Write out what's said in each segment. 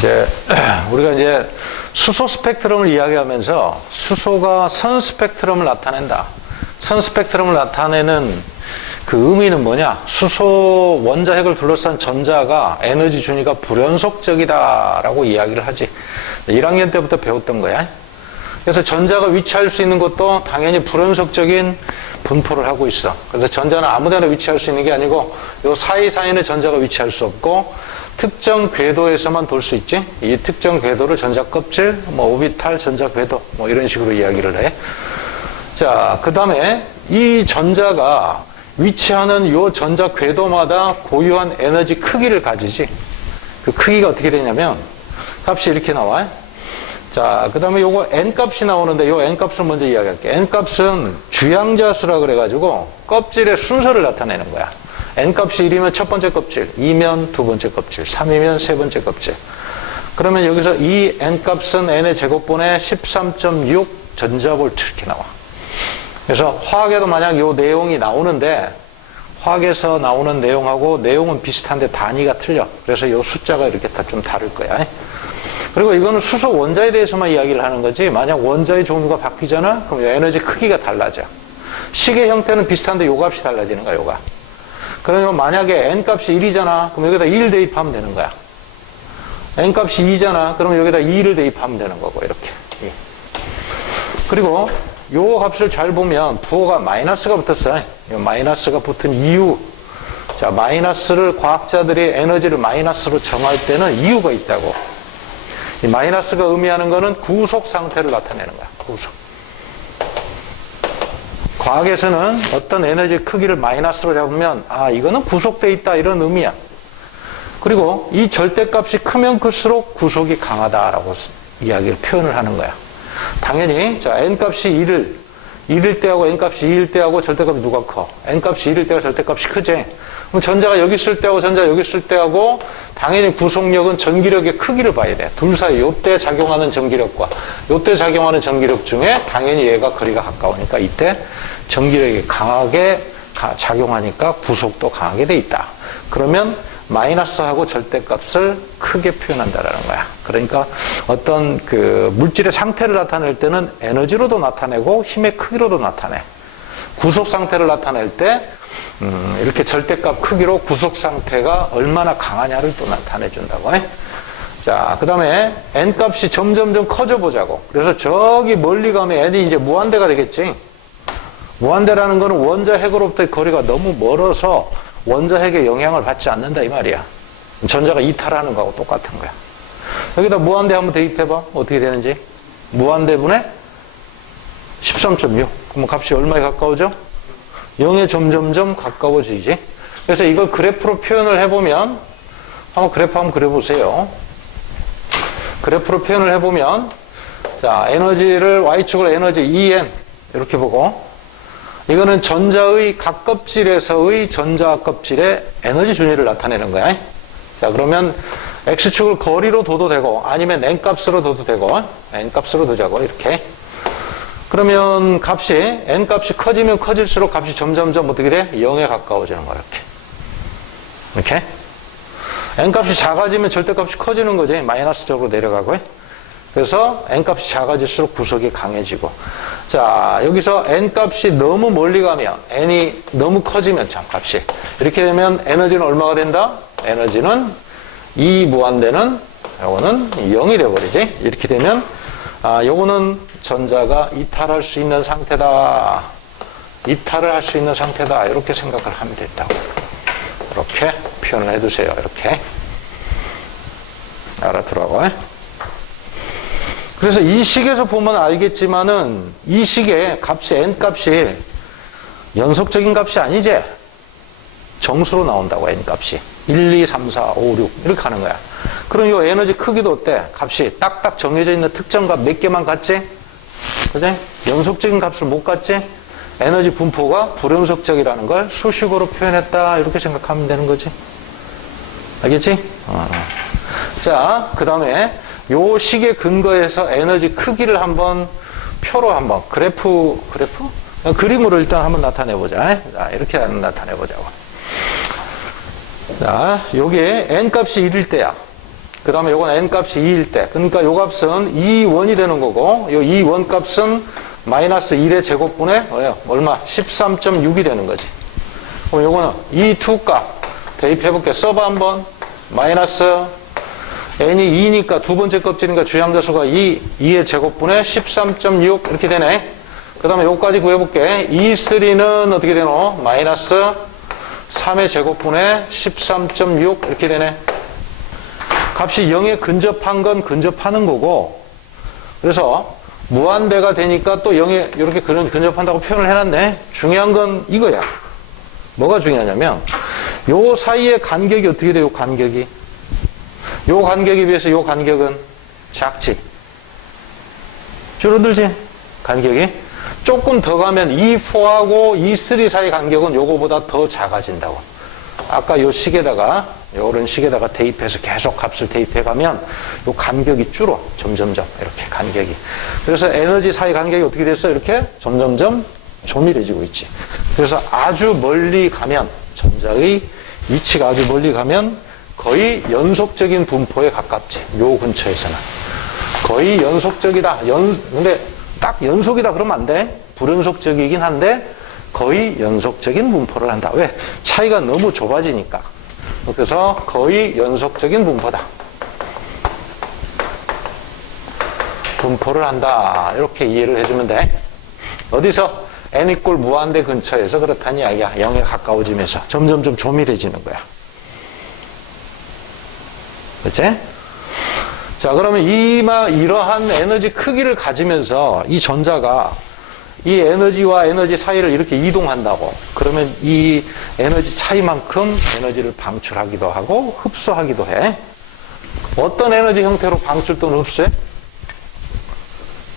이제 우리가 이제 수소 스펙트럼을 이야기하면서 수소가 선 스펙트럼을 나타낸다. 선 스펙트럼을 나타내는 그 의미는 뭐냐? 수소 원자핵을 둘러싼 전자가 에너지 준위가 불연속적이다라고 이야기를 하지. 1학년 때부터 배웠던 거야. 그래서 전자가 위치할 수 있는 것도 당연히 불연속적인 분포를 하고 있어. 그래서 전자는 아무데나 위치할 수 있는 게 아니고 요 사이사이는 전자가 위치할 수 없고 특정 궤도에서만 돌 수 있지. 이 특정 궤도를 전자 껍질, 오비탈 전자 궤도 이런 식으로 이야기를 해. 자, 그 다음에 이 전자가 위치하는 요 전자 궤도마다 고유한 에너지 크기를 가지지. 그 크기가 어떻게 되냐면 값이 이렇게 나와. 자, 그 다음에 요거 n값이 나오는데 요 n값을 먼저 이야기할게. n값은 주양자수라 그래가지고 껍질의 순서를 나타내는 거야. n값이 1이면 첫 번째 껍질, 2면 두 번째 껍질, 3이면 세 번째 껍질. 그러면 여기서 이 n값은 n의 제곱분의 13.6 전자볼트 이렇게 나와. 그래서 화학에도 만약 요 내용이 나오는데 화학에서 나오는 내용하고 내용은 비슷한데 단위가 틀려. 그래서 요 숫자가 이렇게 다 좀 다를 거야. 그리고 이거는 수소 원자에 대해서만 이야기를 하는 거지 만약 원자의 종류가 바뀌잖아? 그럼 에너지 크기가 달라져. 식의 형태는 비슷한데 요 값이 달라지는 거야, 요가. 그러면 만약에 n값이 1이잖아? 그럼 여기다 1 대입하면 되는 거야. n값이 2잖아? 그럼 여기다 2를 대입하면 되는 거고, 이렇게. 그리고 요 값을 잘 보면 부호가 마이너스가 붙었어. 요 마이너스가 붙은 이유. 자, 마이너스를 과학자들이 에너지를 마이너스로 정할 때는 이유가 있다고. 이 마이너스가 의미하는 거는 구속 상태를 나타내는 거야. 구속. 과학에서는 어떤 에너지 크기를 마이너스로 잡으면 이거는 구속돼 있다 이런 의미야. 그리고 이 절대값이 크면 클수록 구속이 강하다라고 이야기를 표현을 하는 거야. 당연히 자 n값이 1일 때하고 n값이 2일 때하고 절대값이 누가 커? n값이 1일 때하고 절대값이 크지. 그럼 전자가 여기 있을 때하고 전자가 여기 있을 때하고 당연히 구속력은 전기력의 크기를 봐야 돼. 둘 사이 요때 작용하는 전기력과 요때 작용하는 전기력 중에 당연히 얘가 거리가 가까우니까 이때 전기력이 강하게 작용하니까 구속도 강하게 돼 있다. 그러면 마이너스하고 절대값을 크게 표현한다라는 거야. 그러니까 어떤 그 물질의 상태를 나타낼 때는 에너지로도 나타내고 힘의 크기로도 나타내. 구속 상태를 나타낼 때 이렇게 절대값 크기로 구속 상태가 얼마나 강하냐를 또 나타내 준다고 해. 자, 그 다음에 n값이 점점점 커져 보자고. 그래서 저기 멀리 가면 n이 이제 무한대가 되겠지. 무한대라는 거는 원자핵으로부터의 거리가 너무 멀어서 원자핵의 영향을 받지 않는다 이 말이야. 전자가 이탈하는 거하고 똑같은 거야. 여기다 무한대 한번 대입해봐. 어떻게 되는지. 무한대분의 13.6. 그럼 값이 얼마에 가까워져? 0에 점점점 가까워지지. 그래서 이걸 그래프로 표현을 해보면 한번 그래프 한번 그려보세요. 그래프로 표현을 해보면 자 에너지를 Y축으로 에너지 EN 이렇게 보고 이거는 전자의 각 껍질에서의 전자 껍질의 에너지 준위를 나타내는 거야. 자 그러면 X축을 거리로 둬도 되고 아니면 N값으로 둬도 되고 N값으로 두자고 이렇게. 그러면 값이 n값이 커지면 커질수록 값이 점점점 어떻게 돼? 0에 가까워지는 거야 이렇게. n값이 작아지면 절대값이 커지는 거지. 마이너스적으로 내려가고. 그래서 n값이 작아질수록 구속이 강해지고. 자 여기서 n값이 너무 멀리 가면 n이 너무 커지면 참 값이 이렇게 되면 에너지는 얼마가 된다? 에너지는 이 무한대는 요거는 0이 돼버리지. 이렇게 되면 요거는 전자가 이탈할 수 있는 상태다. 이탈을 할 수 있는 상태다. 이렇게 생각을 하면 된다고. 이렇게 표현을 해두세요. 이렇게. 알아들어고. 그래서 이 식에서 보면 알겠지만은 이 식의 값이 n값이 연속적인 값이 아니지. 정수로 나온다고 n값이. 1, 2, 3, 4, 5, 6 이렇게 하는 거야. 그럼 이 에너지 크기도 어때? 값이 딱딱 정해져 있는 특정 값 몇 개만 갖지? 그지? 연속적인 값을 못 갖지? 에너지 분포가 불연속적이라는 걸 수식어로 표현했다. 이렇게 생각하면 되는 거지. 알겠지? 자, 그 다음에 요 식의 근거에서 에너지 크기를 한번 표로 한번 그래프? 그림으로 일단 한번 나타내보자. 자, 이렇게 나타내보자고. 자, 요게 n값이 1일 때야. 그 다음에 요건 n값이 2일 때. 그러니까 요 값은 2원이 되는 거고, 요 2원 값은 마이너스 1의 제곱분에 얼마? 13.6이 되는 거지. 그럼 요거는 이 두 값 대입해볼게. 써봐 한번. 마이너스 n이 2니까 두 번째 껍질이니까 주양자수가 2의 제곱분에 13.6 이렇게 되네. 그 다음에 요까지 구해볼게. 2,3는 어떻게 되노? 마이너스 3의 제곱분에 13.6 이렇게 되네. 값이 0에 근접한 건 근접하는 거고, 그래서 무한대가 되니까 또 0에 이렇게 근접한다고 표현을 해놨네. 중요한 건 이거야. 뭐가 중요하냐면 요 사이의 간격이 어떻게 돼요? 간격이. 요 간격에 비해서 요 간격은 작지. 줄어들지? 간격이. 조금 더 가면 E4하고 E3 사이 간격은 요거보다 더 작아진다고. 아까 요 식에다가, 요런 식에다가 대입해서 계속 값을 대입해 가면 요 간격이 줄어. 점점점. 이렇게 간격이. 그래서 에너지 사이 간격이 어떻게 됐어? 이렇게 점점점 조밀해지고 있지. 그래서 아주 멀리 가면, 전자의 위치가 아주 멀리 가면 거의 연속적인 분포에 가깝지. 요 근처에서는. 거의 연속적이다. 근데 딱 연속이다 그러면 안 돼. 불연속적이긴 한데 거의 연속적인 분포를 한다. 왜? 차이가 너무 좁아지니까. 그래서 거의 연속적인 분포다. 분포를 한다. 이렇게 이해를 해주면 돼. 어디서? n 이꼴 무한대 근처에서 그렇다는 이야기야. 0에 가까워지면서 점점 좀 조밀해지는 거야. 그치? 자, 그러면 이러한 에너지 크기를 가지면서 이 전자가 이 에너지와 에너지 사이를 이렇게 이동한다고. 그러면 이 에너지 차이만큼 에너지를 방출하기도 하고 흡수하기도 해. 어떤 에너지 형태로 방출 또는 흡수해?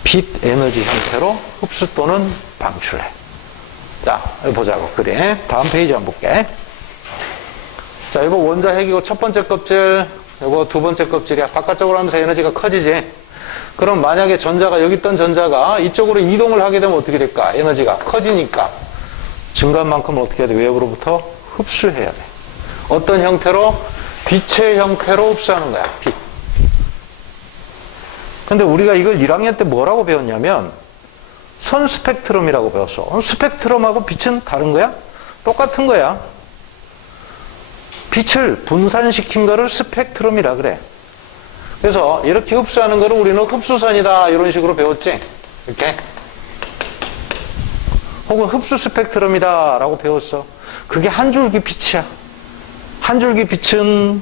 빛 에너지 형태로 흡수 또는 방출해. 자, 여기 보자고. 그래. 다음 페이지 한번 볼게. 자, 이거 원자 핵이고 첫 번째 껍질, 이거 두 번째 껍질이야. 바깥쪽으로 하면서 에너지가 커지지. 그럼 만약에 전자가, 여기 있던 전자가 이쪽으로 이동을 하게 되면 어떻게 될까? 에너지가 커지니까 증가한 만큼 어떻게 해야 돼? 외부로부터 흡수해야 돼. 어떤 형태로? 빛의 형태로 흡수하는 거야. 빛. 근데 우리가 이걸 1학년 때 뭐라고 배웠냐면 선 스펙트럼이라고 배웠어. 스펙트럼하고 빛은 다른 거야? 똑같은 거야. 빛을 분산시킨 거를 스펙트럼이라 그래. 그래서 이렇게 흡수하는 거를 우리는 흡수선이다 이런 식으로 배웠지. 이렇게. 혹은 흡수 스펙트럼이다 라고 배웠어. 그게 한 줄기 빛이야. 한 줄기 빛은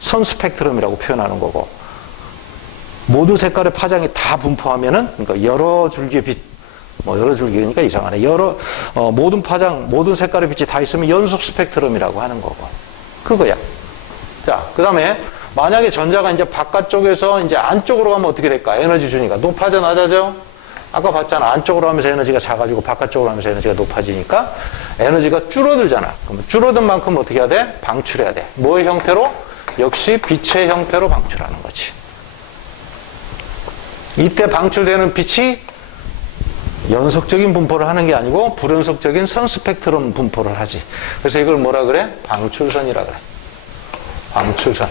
선 스펙트럼이라고 표현하는 거고, 모든 색깔의 파장이 다 분포하면은, 그러니까 여러 줄기의 빛, 여러 줄기니까 이상하네. 모든 파장, 모든 색깔의 빛이 다 있으면 연속 스펙트럼이라고 하는 거고. 그거야. 자, 그 다음에 만약에 전자가 이제 바깥쪽에서 이제 안쪽으로 가면 어떻게 될까? 에너지 주니까. 높아져, 낮아져? 아까 봤잖아. 안쪽으로 하면서 에너지가 작아지고 바깥쪽으로 하면서 에너지가 높아지니까 에너지가 줄어들잖아. 그럼 줄어든 만큼 어떻게 해야 돼? 방출해야 돼. 뭐의 형태로? 역시 빛의 형태로 방출하는 거지. 이때 방출되는 빛이 연속적인 분포를 하는 게 아니고 불연속적인 선 스펙트럼 분포를 하지. 그래서 이걸 뭐라 그래? 방출선이라 그래. 방출선.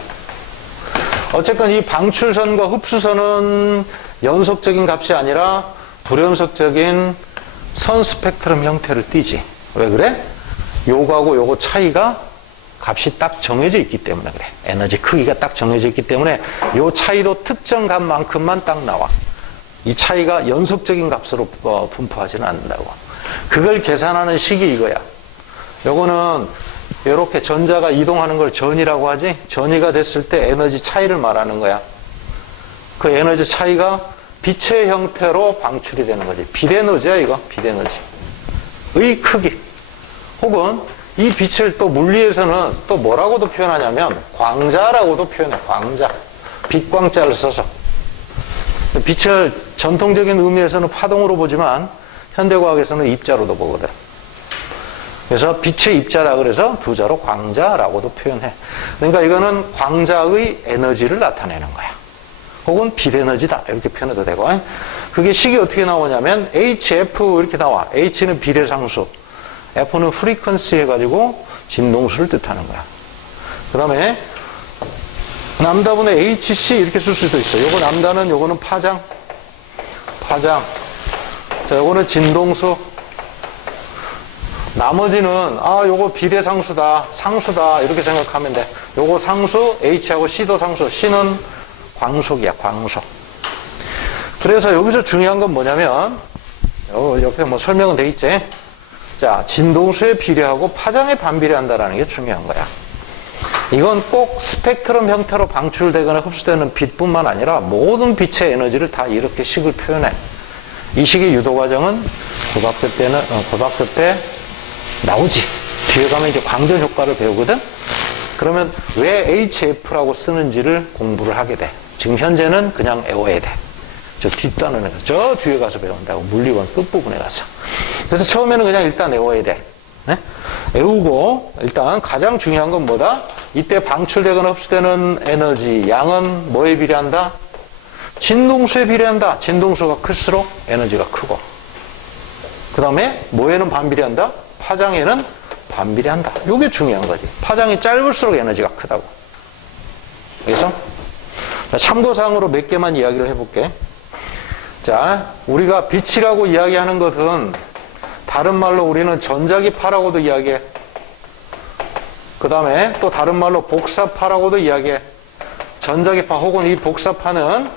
어쨌건 이 방출선과 흡수선은 연속적인 값이 아니라 불연속적인 선 스펙트럼 형태를 띠지. 왜 그래? 요거하고 요거 차이가 값이 딱 정해져 있기 때문에 그래. 에너지 크기가 딱 정해져 있기 때문에 요 차이도 특정 값만큼만 딱 나와. 이 차이가 연속적인 값으로 분포하지는 않는다고. 그걸 계산하는 식이 이거야. 요거는 이렇게 전자가 이동하는 걸 전이라고 하지. 전이가 됐을 때 에너지 차이를 말하는 거야. 그 에너지 차이가 빛의 형태로 방출이 되는 거지. 빛에너지야 이거. 빛에너지의 크기. 혹은 이 빛을 또 물리에서는 또 뭐라고도 표현하냐면 광자라고도 표현해. 광자. 빛광자를 써서. 빛을 전통적인 의미에서는 파동으로 보지만 현대과학에서는 입자로도 보거든. 그래서 빛의 입자다 그래서 두 자로 광자라고도 표현해. 그러니까 이거는 광자의 에너지를 나타내는 거야. 혹은 빛에너지다 이렇게 표현해도 되고. 그게 식이 어떻게 나오냐면 HF 이렇게 나와. H는 빛의 상수, F는 프리퀀시 해가지고 진동수를 뜻하는 거야. 그 다음에 남다분의 HC 이렇게 쓸 수도 있어. 요거 남다는 요거는 파장. 자, 요거는 진동수. 나머지는 요거 비례상수다, 상수다 이렇게 생각하면 돼. 요거 상수, H하고 C도 상수. C는 광속이야, 광속. 그래서 여기서 중요한 건 뭐냐면 옆에 뭐 설명은 돼 있지. 자, 진동수에 비례하고 파장에 반비례한다라는 게 중요한 거야. 이건 꼭 스펙트럼 형태로 방출되거나 흡수되는 빛뿐만 아니라 모든 빛의 에너지를 다 이렇게 식을 표현해. 이 식의 유도 과정은 고등학교 때 나오지. 뒤에 가면 이제 광전 효과를 배우거든. 그러면 왜 HF라고 쓰는지를 공부를 하게 돼. 지금 현재는 그냥 외워야 돼. 저 뒷단원에 저 뒤에 가서 배운다고. 물리원 끝부분에 가서. 그래서 처음에는 그냥 일단 외워야 돼. 네? 외우고 일단 가장 중요한 건 뭐다? 이때 방출되거나 흡수되는 에너지 양은 뭐에 비례한다? 진동수에 비례한다. 진동수가 클수록 에너지가 크고, 그 다음에 뭐에는 반비례한다? 파장에는 반비례한다. 이게 중요한 거지. 파장이 짧을수록 에너지가 크다고. 알겠어? 참고사항으로 몇 개만 이야기를 해볼게. 자, 우리가 빛이라고 이야기하는 것은 다른 말로 우리는 전자기파라고도 이야기해. 그 다음에 또 다른 말로 복사파라고도 이야기해. 전자기파 혹은 이 복사파는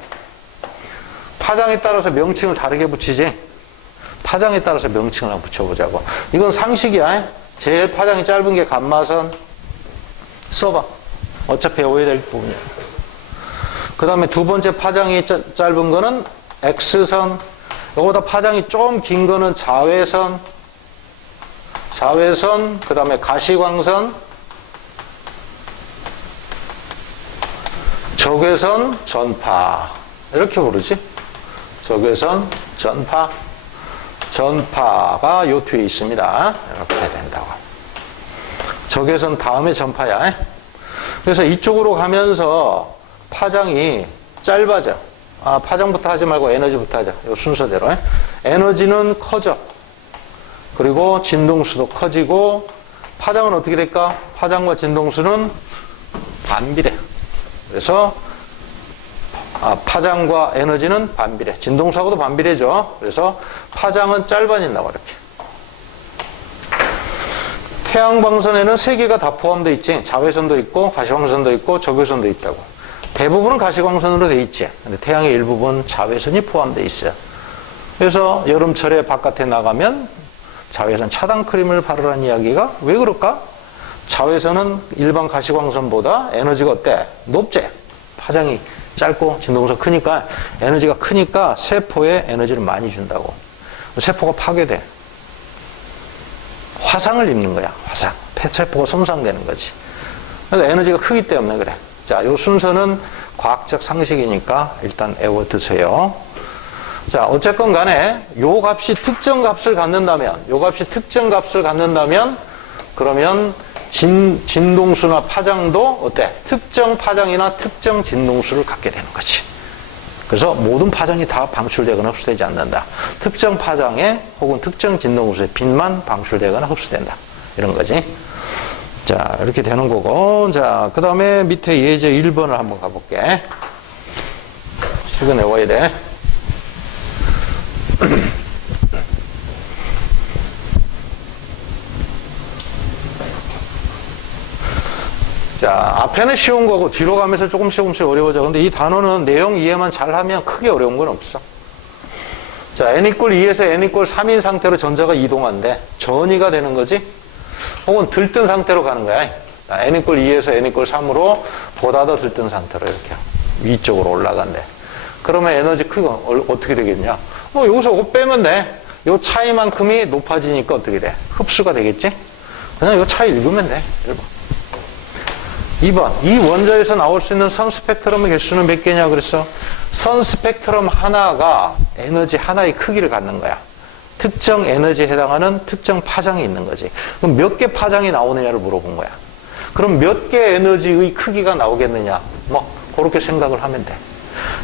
파장에 따라서 명칭을 다르게 붙이지. 파장에 따라서 명칭을 한번 붙여보자고. 이건 상식이야. 제일 파장이 짧은 게 감마선. 써봐. 어차피 외워야 될 부분이야. 그 다음에 두 번째 파장이 짧은 거는 X선. 이거보다 파장이 좀 긴 거는 자외선. 그 다음에 가시광선. 적외선, 전파. 이렇게 부르지. 적외선, 전파. 전파가 요 뒤에 있습니다. 이렇게 된다고. 적외선 다음에 전파야. 그래서 이쪽으로 가면서 파장이 짧아져. 파장부터 하지 말고 에너지부터 하자. 요 순서대로. 에너지는 커져. 그리고 진동수도 커지고, 파장은 어떻게 될까? 파장과 진동수는 반비례. 그래서 파장과 에너지는 반비례. 진동수하고도 반비례죠. 그래서 파장은 짧아진다고 이렇게. 태양광선에는 세 개가 다 포함되어 있지. 자외선도 있고 가시광선도 있고 적외선도 있다고. 대부분은 가시광선으로 되어 있지. 근데 태양의 일부분 자외선이 포함되어 있어요. 그래서 여름철에 바깥에 나가면 자외선 차단 크림을 바르라는 이야기가 왜 그럴까? 자외선은 일반 가시광선보다 에너지가 어때? 높지. 파장이 짧고 진동수가 크니까, 에너지가 크니까 세포에 에너지를 많이 준다고. 세포가 파괴돼. 화상을 입는 거야. 화상. 세포가 손상되는 거지. 그래서 에너지가 크기 때문에 그래. 자, 요 순서는 과학적 상식이니까 일단 외워두세요. 자, 어쨌건 간에 요 값이 특정 값을 갖는다면, 그러면 진동수나 파장도 어때? 특정 파장이나 특정 진동수를 갖게 되는 거지. 그래서 모든 파장이 다 방출되거나 흡수되지 않는다. 특정 파장에 혹은 특정 진동수에 빛만 방출되거나 흡수된다. 이런 거지. 자, 이렇게 되는 거고. 자, 그 다음에 밑에 예제 1번을 한번 가볼게. 식은 외워야 돼. 자, 앞에는 쉬운 거고 뒤로 가면서 조금씩 어려워져. 근데 이 단어는 내용 이해만 잘하면 크게 어려운 건 없어. 자, n=2에서 n=3인 상태로 전자가 이동한대. 전이가 되는 거지. 혹은 들뜬 상태로 가는 거야. n=2에서 n=3으로 보다 더 들뜬 상태로 이렇게 위쪽으로 올라간대. 그러면 에너지 크기가 어떻게 되겠냐? 여기서 이거 빼면 돼. 이 차이만큼이 높아지니까 어떻게 돼? 흡수가 되겠지? 그냥 이 차이 읽으면 돼. 1번. 2번. 이 원자에서 나올 수 있는 선 스펙트럼의 개수는 몇 개냐 그랬어? 선 스펙트럼 하나가 에너지 하나의 크기를 갖는 거야. 특정 에너지에 해당하는 특정 파장이 있는 거지. 그럼 몇 개 파장이 나오느냐를 물어본 거야. 그럼 몇 개 에너지의 크기가 나오겠느냐? 그렇게 생각을 하면 돼.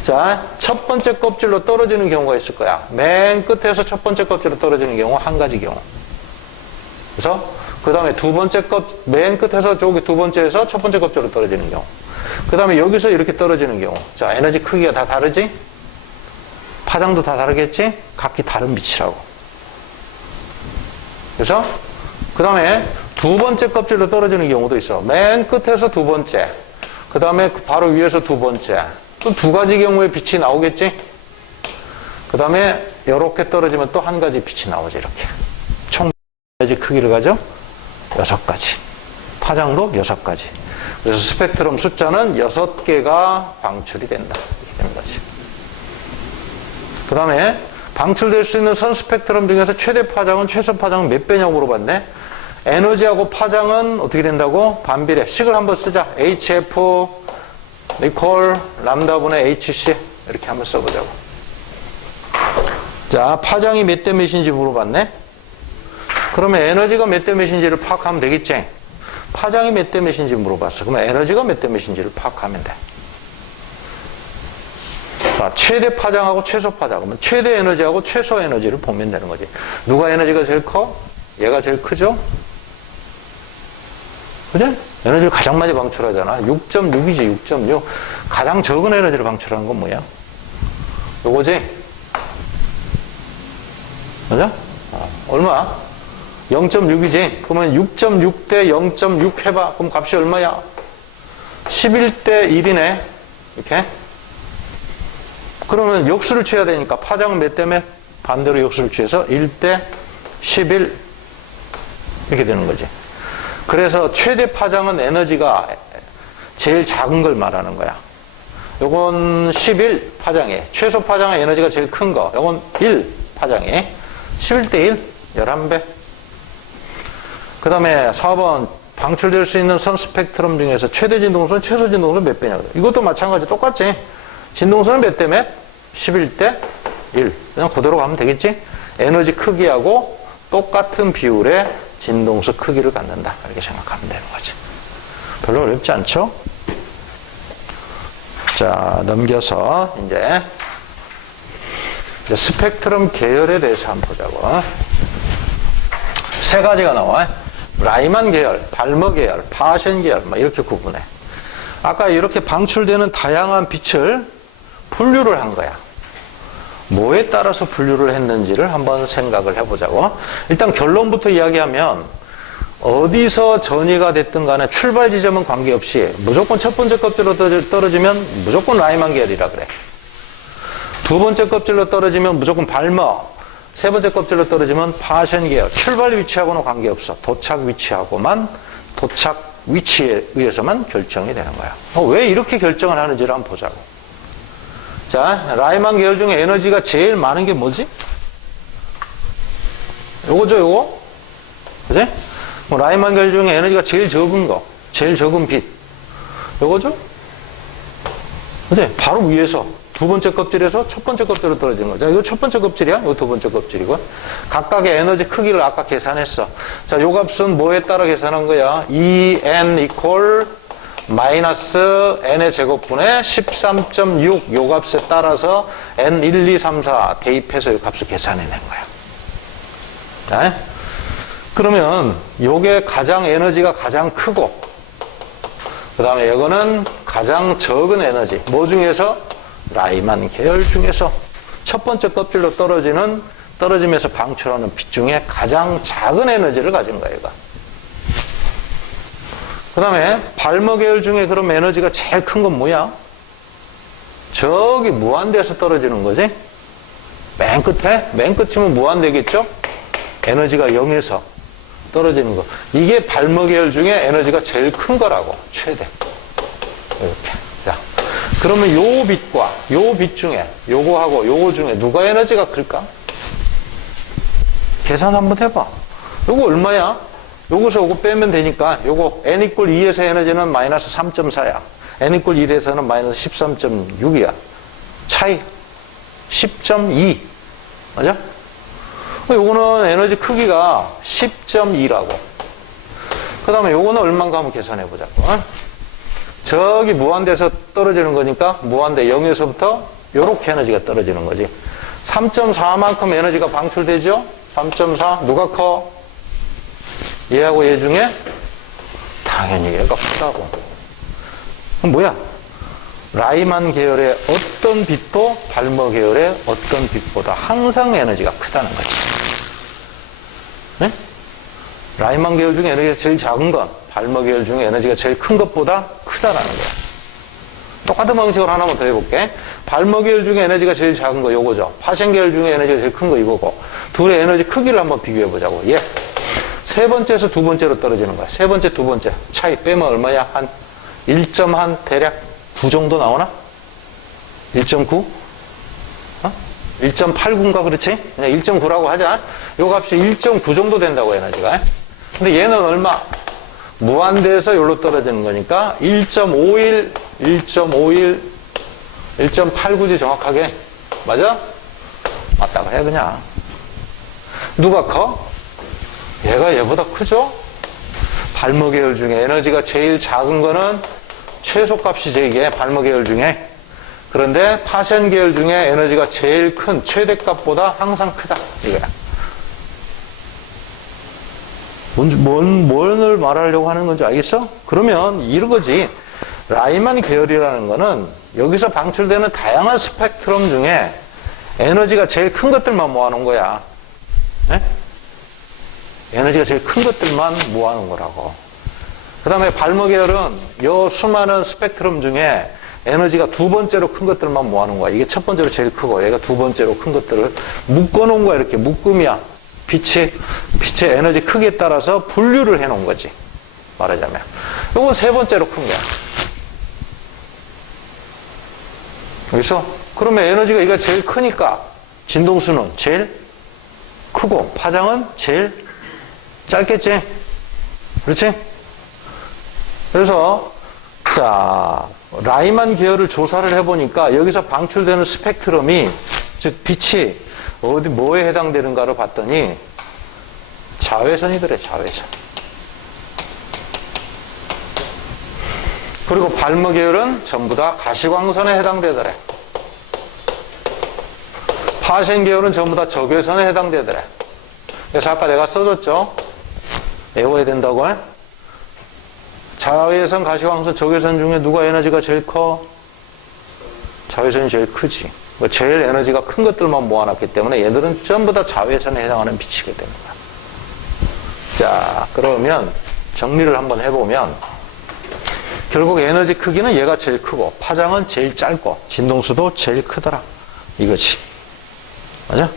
자, 첫 번째 껍질로 떨어지는 경우가 있을 거야. 맨 끝에서 첫 번째 껍질로 떨어지는 경우 한 가지 경우. 그래서 그 다음에 두 번째 맨 끝에서 저기 두 번째에서 첫 번째 껍질로 떨어지는 경우. 그 다음에 여기서 이렇게 떨어지는 경우. 자, 에너지 크기가 다 다르지? 파장도 다 다르겠지? 각기 다른 빛이라고. 그래서, 그 다음에 두 번째 껍질로 떨어지는 경우도 있어. 맨 끝에서 두 번째. 그 다음에 바로 위에서 두 번째. 또 두 가지 경우의 빛이 나오겠지? 그 다음에 이렇게 떨어지면 또 한 가지 빛이 나오지, 이렇게. 총 에너지 크기를 가져 6가지. 파장도 6가지. 그래서 스펙트럼 숫자는 6개가 방출이 된다. 이렇게 되는 거지. 그 다음에 방출될 수 있는 선 스펙트럼 중에서 최대 파장은 최소 파장은 몇 배냐고 물어봤네. 에너지하고 파장은 어떻게 된다고? 반비례. 식을 한번 쓰자. HF 이퀄 람다분의 HC 이렇게 한번 써보자고. 자, 파장이 몇 대 몇인지 물어봤네. 그러면 에너지가 몇 대 몇인지를 파악하면 되겠지. 파장이 몇 대 몇인지 물어봤어. 그러면 에너지가 몇 대 몇인지를 파악하면 돼. 자, 최대 파장하고 최소 파장. 그러면 최대 에너지하고 최소 에너지를 보면 되는 거지. 누가 에너지가 제일 커? 얘가 제일 크죠? 그죠? 에너지를 가장 많이 방출하잖아. 6.6이지, 6.6. 가장 적은 에너지를 방출하는 건 뭐야? 요거지? 맞아? 얼마? 0.6이지? 그러면 6.6 대 0.6 해봐. 그럼 값이 얼마야? 11대 1이네. 이렇게. 그러면 역수를 취해야 되니까 파장은 몇 대 몇? 반대로 역수를 취해서 1대 11. 이렇게 되는 거지. 그래서 최대 파장은 에너지가 제일 작은 걸 말하는 거야. 요건 11 파장에, 최소 파장의 에너지가 제일 큰 거. 요건 1 파장에, 11대 1, 11배. 그 다음에 4번, 방출될 수 있는 선 스펙트럼 중에서 최대 진동선, 최소 진동선 몇 배냐. 이것도 마찬가지 똑같지. 진동선은 몇 대 몇? 11대 1. 그냥 그대로 가면 되겠지. 에너지 크기하고 똑같은 비율의 진동수 크기를 갖는다. 이렇게 생각하면 되는 거지. 별로 어렵지 않죠? 자, 넘겨서 이제 스펙트럼 계열에 대해서 한번 보자고. 세 가지가 나와. 라이만 계열, 발머 계열, 파션 계열, 막 이렇게 구분해. 아까 이렇게 방출되는 다양한 빛을 분류를 한 거야. 뭐에 따라서 분류를 했는지를 한번 생각을 해보자고. 일단 결론부터 이야기하면 어디서 전이가 됐든 간에 출발 지점은 관계없이 무조건 첫 번째 껍질로 떨어지면 무조건 라이만 계열이라 그래. 두 번째 껍질로 떨어지면 무조건 발머, 세 번째 껍질로 떨어지면 파션 계열. 출발 위치하고는 관계없어. 도착 위치하고만, 도착 위치에 의해서만 결정이 되는 거야. 왜 이렇게 결정을 하는지를 한번 보자고. 자, 라이만 계열 중에 에너지가 제일 많은 게 뭐지? 요거죠, 요거? 그지? 라이만 계열 중에 에너지가 제일 적은 거, 제일 적은 빛. 요거죠? 그지? 바로 위에서 두 번째 껍질에서 첫 번째 껍질로 떨어지는 거죠. 이거 첫 번째 껍질이야, 이거 두 번째 껍질이고. 각각의 에너지 크기를 아까 계산했어. 자, 요 값은 뭐에 따라 계산한 거야? EN 이퀄 마이너스 n의 제곱분의 13.6 요 값에 따라서 n 1, 2, 3, 4 대입해서 요 값을 계산해낸 거야. 네? 그러면 요게 가장 에너지가 가장 크고 그 다음에 이거는 가장 적은 에너지. 뭐 중에서? 라이만 계열 중에서 첫 번째 껍질로 떨어지면서 방출하는 빛 중에 가장 작은 에너지를 가진 거야, 얘가. 그 다음에 발머 계열 중에 그럼 에너지가 제일 큰 건 뭐야? 저기 무한대에서 떨어지는 거지? 맨 끝에? 맨 끝이면 무한대겠죠? 에너지가 0에서 떨어지는 거. 이게 발머 계열 중에 에너지가 제일 큰 거라고. 최대. 이렇게. 자, 그러면 요 빛과 요 빛 중에 요거하고 요거 중에 누가 에너지가 클까? 계산 한번 해봐. 요거 얼마야? 요거서 요거 빼면 되니까 요거 n 이퀄 2에서 에너지는 마이너스 3.4야. n 이퀄 1에서는 마이너스 13.6이야. 차이 10.2. 맞아? 요거는 에너지 크기가 10.2라고. 그 다음에 요거는 얼마인가 한번 계산해보자고. 저기 무한대에서 떨어지는 거니까 무한대 0에서부터 요렇게 에너지가 떨어지는 거지. 3.4만큼 에너지가 방출되죠? 3.4. 누가 커? 얘하고 얘 중에 당연히 얘가 크다고. 그럼 뭐야? 라이만 계열의 어떤 빛도 발머 계열의 어떤 빛보다 항상 에너지가 크다는 거지. 네? 라이만 계열 중에 에너지가 제일 작은 건 발머 계열 중에 에너지가 제일 큰 것보다 크다라는 거야. 똑같은 방식으로 하나만 더 해볼게. 발머 계열 중에 에너지가 제일 작은 거 요거죠. 파생 계열 중에 에너지가 제일 큰 거 이거고. 둘의 에너지 크기를 한번 비교해보자고. 예. 세 번째에서 두 번째로 떨어지는 거야. 세 번째, 두 번째. 차이 빼면 얼마야? 한 1점 한 대략 9 정도 나오나? 1.9? 1.89인가 그렇지? 그냥 1.9라고 하자. 요 값이 1.9 정도 된다고 에너지가. 근데 얘는 얼마? 무한대에서 여기로 떨어지는 거니까 1.51, 1.51, 1.89지 정확하게. 맞아? 맞다고 해 그냥. 누가 커? 얘가 얘보다 크죠? 발머 계열 중에 에너지가 제일 작은 거는 최소값이 이게 발머 계열 중에. 그런데 파센 계열 중에 에너지가 제일 큰 최대값보다 항상 크다 이거야. 뭘 말하려고 하는 건지 알겠어? 그러면 이거지. 라이만 계열이라는 거는 여기서 방출되는 다양한 스펙트럼 중에 에너지가 제일 큰 것들만 모아놓은 거야. 네? 에너지가 제일 큰 것들만 모아놓은 거라고. 그 다음에 발머 계열은 요 수많은 스펙트럼 중에 에너지가 두 번째로 큰 것들만 모아놓은 거야. 이게 첫 번째로 제일 크고 얘가 두 번째로 큰 것들을 묶어놓은 거야. 이렇게 묶음이야. 빛의 에너지 크기에 따라서 분류를 해놓은 거지. 말하자면. 요건 세 번째로 큰 거야. 여기서 그러면 에너지가 이가 제일 크니까 진동수는 제일 크고 파장은 제일 짧겠지? 그렇지? 그래서 자 라이만 계열을 조사를 해보니까 여기서 방출되는 스펙트럼이 즉 빛이 어디 뭐에 해당되는가를 봤더니 자외선이더래. 자외선. 그리고 발머 계열은 전부 다 가시광선에 해당되더래. 파생 계열은 전부 다 적외선에 해당되더래. 그래서 아까 내가 써줬죠. 외워야 된다고. 자외선, 가시광선, 적외선 중에 누가 에너지가 제일 커? 자외선이 제일 크지. 제일 에너지가 큰 것들만 모아놨기 때문에 얘들은 전부 다 자외선에 해당하는 빛이게 되는 거야. 자, 그러면 정리를 한번 해보면 결국 에너지 크기는 얘가 제일 크고 파장은 제일 짧고 진동수도 제일 크더라. 이거지. 맞아?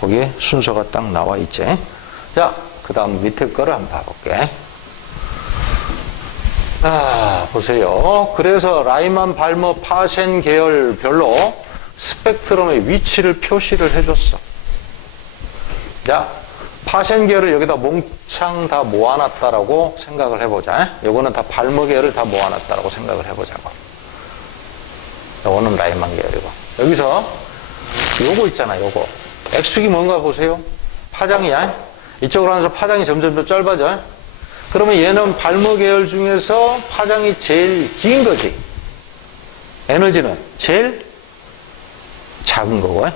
거기에 순서가 딱 나와 있지. 자, 그 다음 밑에 거를 한번 봐볼게. 자, 보세요. 그래서 라이만, 발머, 파센 계열별로 스펙트럼의 위치를 표시를 해줬어. 자, 파센 계열을 여기다 몽창 다 모아놨다라고 생각을 해보자. 요거는 다 발머 계열을 다 모아놨다라고 생각을 해보자고. 요거는 라이만 계열이고. 여기서 요거 있잖아, 요거. X축이 뭔가 보세요. 파장이야. 이쪽으로 하면서 파장이 점점 더 짧아져. 그러면 얘는 발머 계열 중에서 파장이 제일 긴 거지. 에너지는 제일 작은 거고.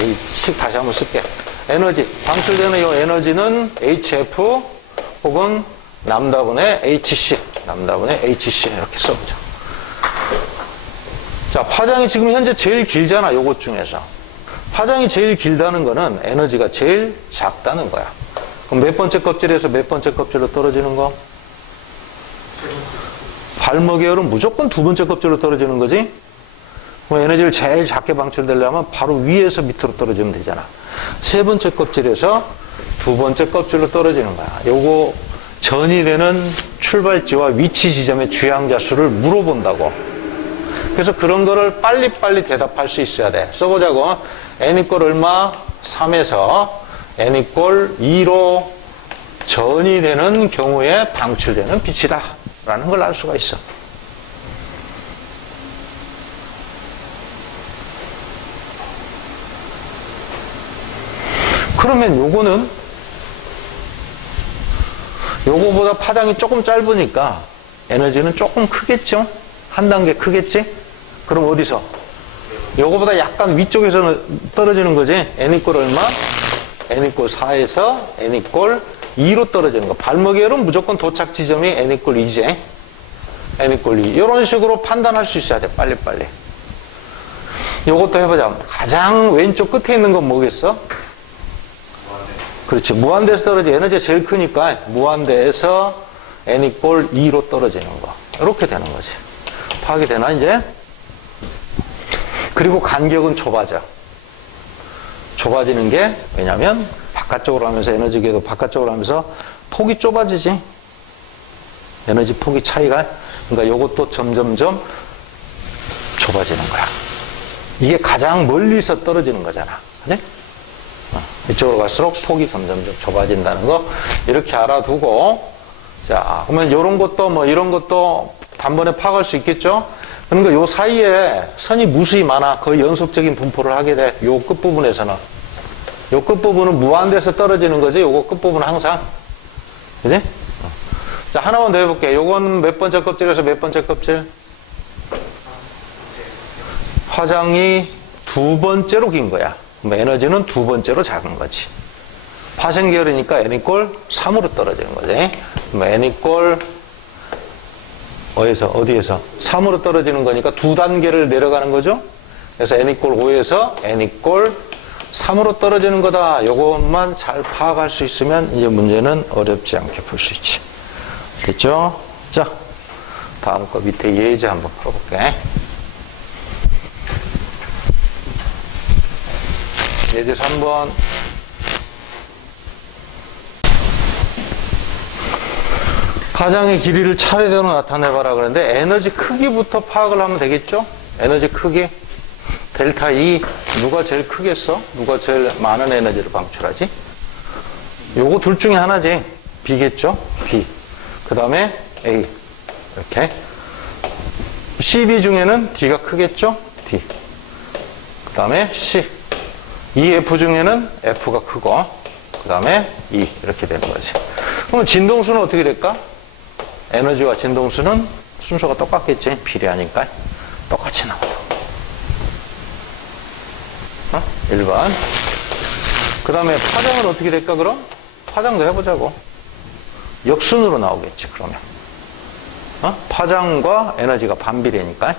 이 식 다시 한번 쓸게. 에너지, 방출되는 이 에너지는 HF 혹은 남다분의 HC, 남다분의 HC 이렇게 써보자. 자, 파장이 지금 현재 제일 길잖아, 요것 중에서. 파장이 제일 길다는 거는 에너지가 제일 작다는 거야. 그럼 몇 번째 껍질에서 몇 번째 껍질로 떨어지는 거? 발머 계열은 무조건 두 번째 껍질로 떨어지는 거지? 그럼 에너지를 제일 작게 방출되려면 바로 위에서 밑으로 떨어지면 되잖아. 세 번째 껍질에서 두 번째 껍질로 떨어지는 거야. 요거 전이 되는 출발지와 위치 지점의 주양자 수를 물어본다고. 그래서 그런 거를 빨리빨리 대답할 수 있어야 돼. 써보자고. n 이꼴 얼마? 3에서 n 이꼴 2로 전이 되는 경우에 방출되는 빛이다 라는 걸 알 수가 있어. 그러면 요거는 요거보다 파장이 조금 짧으니까 에너지는 조금 크겠죠? 한 단계 크겠지? 그럼 어디서? 요거보다 약간 위쪽에서 떨어지는 거지. n 이꼴 얼마? n 이꼴 4에서 n 이꼴 2로 떨어지는 거. 발머 계열은 무조건 도착 지점이 n 이꼴 2지. n equal 2. 이런 식으로 판단할 수 있어야 돼. 빨리빨리. 요것도 해보자. 가장 왼쪽 끝에 있는 건 뭐겠어? 그렇지. 무한대에서 떨어진 에너지가 제일 크니까 무한대에서 n equal 2로 떨어지는 거. 이렇게 되는 거지. 파악이 되나 이제? 그리고 간격은 좁아져. 좁아지는 게 왜냐면 바깥쪽으로 하면서 에너지 궤도 바깥쪽으로 하면서 폭이 좁아지지. 에너지 폭이 차이가. 그러니까 요것도 점점점 좁아지는 거야. 이게 가장 멀리서 떨어지는 거잖아. 그지? 이쪽으로 갈수록 폭이 점점점 좁아진다는 거 이렇게 알아두고, 자, 그러면 이런 것도 뭐 이런 것도 단번에 파악할 수 있겠죠? 그러니까 요 사이에 선이 무수히 많아. 거의 연속적인 분포를 하게 돼. 요 끝부분에서는. 요 끝부분은 무한대에서 떨어지는 거지. 요거 끝부분은 항상. 그지? 자, 하나만 더 해볼게. 요건 몇 번째 껍질에서 몇 번째 껍질? 파장이 두 번째로 긴 거야. 그럼 에너지는 두 번째로 작은 거지. 파생 계열이니까 n equal 3으로 떨어지는 거지. 그럼 n equal 어디에서? 3으로 떨어지는 거니까 두 단계를 내려가는 거죠. 그래서 n equal 5에서 n equal 3으로 떨어지는 거다. 요것만 잘 파악할 수 있으면 이제 문제는 어렵지 않게 풀 수 있지. 됐죠? 자, 다음 거 밑에 예제 한번 풀어볼게. 예제 3번. 파장의 길이를 차례대로 나타내봐라 그러는데 에너지 크기부터 파악을 하면 되겠죠? 에너지 크기. 델타 E. 누가 제일 크겠어? 누가 제일 많은 에너지를 방출하지? 요거 둘 중에 하나지. B겠죠? B. 그 다음에 A. 이렇게. CD 중에는 D가 크겠죠? D. 그 다음에 C. EF 중에는 F가 크고, 그 다음에 E. 이렇게 되는 거지. 그럼 진동수는 어떻게 될까? 에너지와 진동수는 순서가 똑같겠지. 비례하니까. 똑같이 나와요. 1번. 그 다음에 파장은 어떻게 될까, 그럼? 파장도 해보자고. 역순으로 나오겠지, 그러면. 파장과 에너지가 반비례니까.